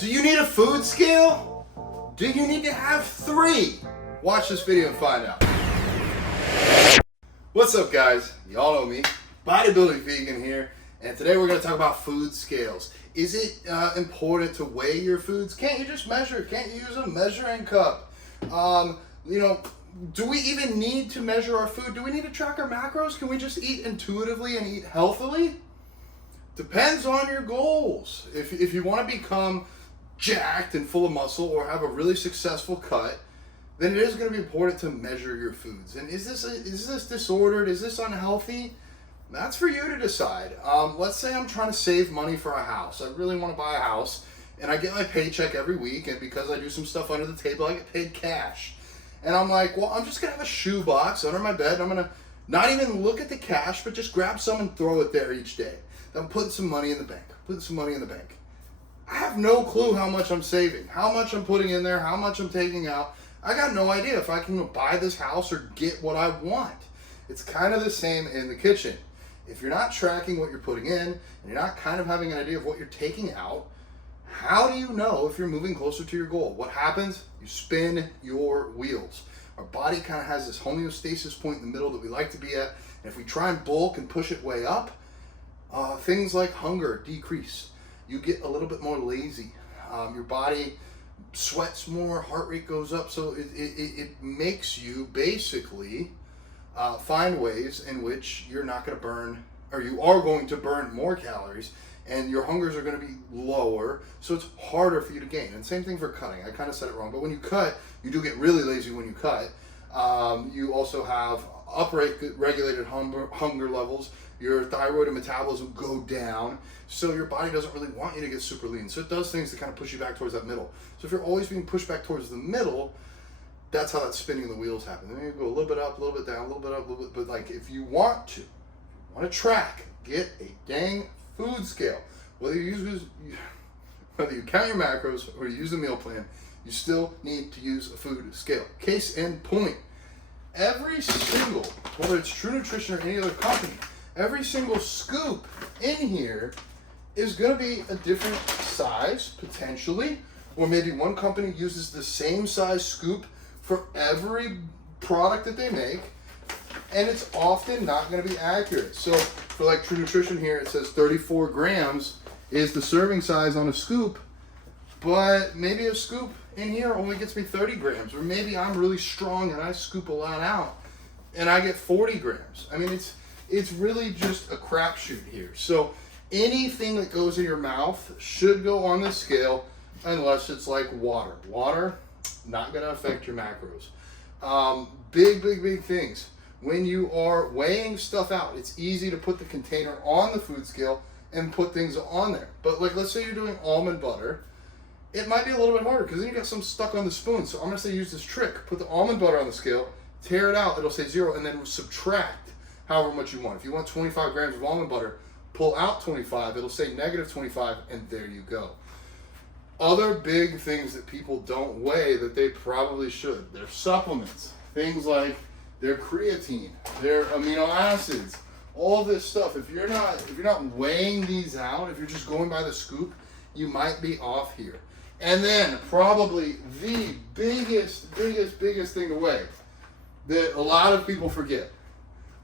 Do you need a food scale? Do you need to have 3? Watch this video and find out. What's up, guys? Y'all know me, Bodybuilding Vegan here, and today we're going to talk about food scales. Is it important to weigh your foods? Can't you just measure? Can't you use a measuring cup? Do we even need to measure our food? Do we need to track our macros? Can we just eat intuitively and eat healthily? Depends on your goals. If you want to become jacked and full of muscle or have a really successful cut, then it is going to be important to measure your foods. And is this disordered? Is this unhealthy? That's for you to decide. Let's say I'm trying to save money for a house. I really want to buy a house, and I get my paycheck every week, and because I do some stuff under the table, I get paid cash. And I'm like, well, I'm just going to have a shoe box under my bed. I'm going to not even look at the cash, but just grab some and throw it there each day. I'm putting some money in the bank. I have no clue how much I'm saving, how much I'm putting in there, how much I'm taking out. I got no idea if I can buy this house or get what I want. It's kind of the same in the kitchen. If you're not tracking what you're putting in and you're not kind of having an idea of what you're taking out, how do you know if you're moving closer to your goal? What happens? You spin your wheels. Our body kind of has this homeostasis point in the middle that we like to be at. And if we try and bulk and push it way up, things like hunger decrease. You get a little bit more lazy. Your body sweats more, heart rate goes up. So it makes you basically find ways in which you're not going to burn, or you are going to burn more calories, and your hungers are going to be lower. So it's harder for you to gain. And same thing for cutting. I kind of said it wrong, but when you cut, you do get really lazy when you cut. You also have upregulated hunger levels. Your thyroid and metabolism go down, so your body doesn't really want you to get super lean. So it does things to kind of push you back towards that middle. So if you're always being pushed back towards the middle, that's how that spinning of the wheels happens. Then you go a little bit up, a little bit down, a little bit up, a little bit. But like, if you want to track, get a dang food scale. Whether you count your macros or you use a meal plan, you still need to use a food scale. Case in point, every single, whether it's True Nutrition or any other company, every single scoop in here is going to be a different size, potentially, or maybe one company uses the same size scoop for every product that they make, and it's often not going to be accurate. So for like True Nutrition here, it says 34 grams is the serving size on a scoop, but maybe a scoop in here only gets me 30 grams, or maybe I'm really strong and I scoop a lot out and I get 40 grams. I mean, it's really just a crapshoot here. So anything that goes in your mouth should go on the scale, unless it's like water. Water, not going to affect your macros. Big things. When you are weighing stuff out, it's easy to put the container on the food scale and put things on there. But like, let's say you're doing almond butter, it might be a little bit harder because then you got some stuck on the spoon. So I'm going to say use this trick. Put the almond butter on the scale, tear it out, it'll say 0, and then subtract however much you want. If you want 25 grams of almond butter, pull out 25, it'll say -25, and there you go. Other big things that people don't weigh that they probably should, their supplements, things like their creatine, their amino acids, all this stuff. If you're not weighing these out, if you're just going by the scoop, you might be off here. And then probably the biggest thing to weigh that a lot of people forget: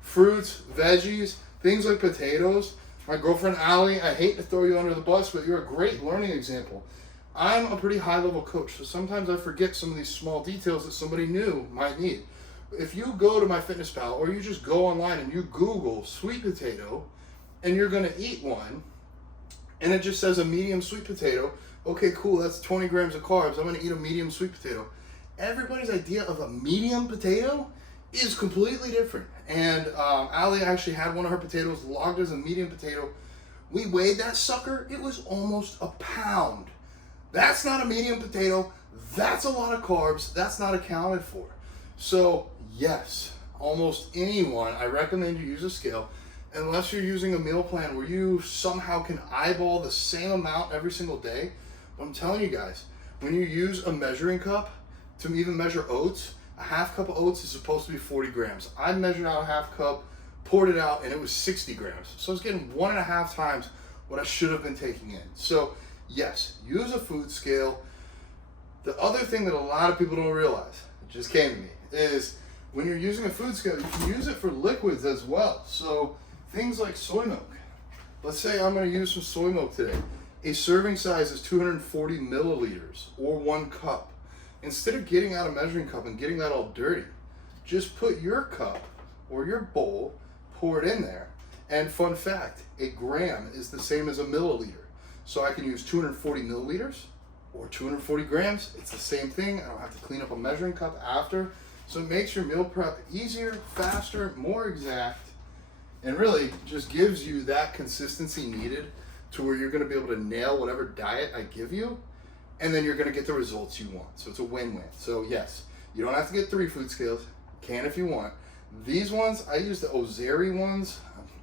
fruits, veggies, things like potatoes. My girlfriend Allie, I hate to throw you under the bus, but you're a great learning example. I'm a pretty high level coach, so sometimes I forget some of these small details that somebody new might need. If you go to MyFitnessPal or you just go online and you Google sweet potato and you're gonna eat one and it just says a medium sweet potato, okay, cool, that's 20 grams of carbs, I'm gonna eat a medium sweet potato. Everybody's idea of a medium potato is completely different. And Allie actually had one of her potatoes logged as a medium potato. We weighed that sucker, it was almost a pound. That's not a medium potato, that's a lot of carbs, that's not accounted for. So yes, almost anyone, I recommend you use a scale, unless you're using a meal plan where you somehow can eyeball the same amount every single day. But I'm telling you guys, when you use a measuring cup to even measure oats, a half cup of oats is supposed to be 40 grams. I measured out a half cup, poured it out, and it was 60 grams. So I was getting 1.5 times what I should have been taking in. So yes, use a food scale. The other thing that a lot of people don't realize, it just came to me, is when you're using a food scale, you can use it for liquids as well. So things like soy milk. Let's say I'm going to use some soy milk today. A serving size is 240 milliliters or 1 cup. Instead of getting out a measuring cup and getting that all dirty, just put your cup or your bowl, pour it in there. And fun fact, a gram is the same as a milliliter. So I can use 240 milliliters or 240 grams. It's the same thing. I don't have to clean up a measuring cup after. So it makes your meal prep easier, faster, more exact, and really just gives you that consistency needed to where you're going to be able to nail whatever diet I give you, and then you're going to get the results you want. So it's a win-win. So yes, you don't have to get 3 food scales. You can if you want. These ones, I use the Ozeri ones.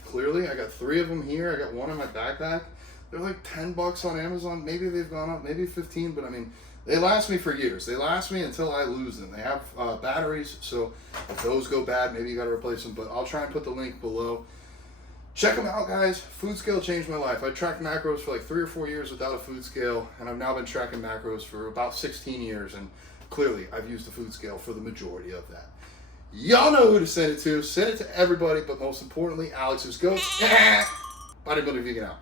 Clearly, I got 3 of them here. I got 1 in my backpack. They're like $10 on Amazon. Maybe they've gone up, maybe 15, but I mean, they last me for years. They last me until I lose them. They have batteries, so if those go bad, maybe you got to replace them, but I'll try and put the link below. Check them out, guys. Food scale changed my life. I tracked macros for like 3 or 4 years without a food scale, and I've now been tracking macros for about 16 years, and clearly I've used the food scale for the majority of that. Y'all know who to send it to. Send it to everybody, but most importantly, Alex's Goats. Bodybuilding Vegan out.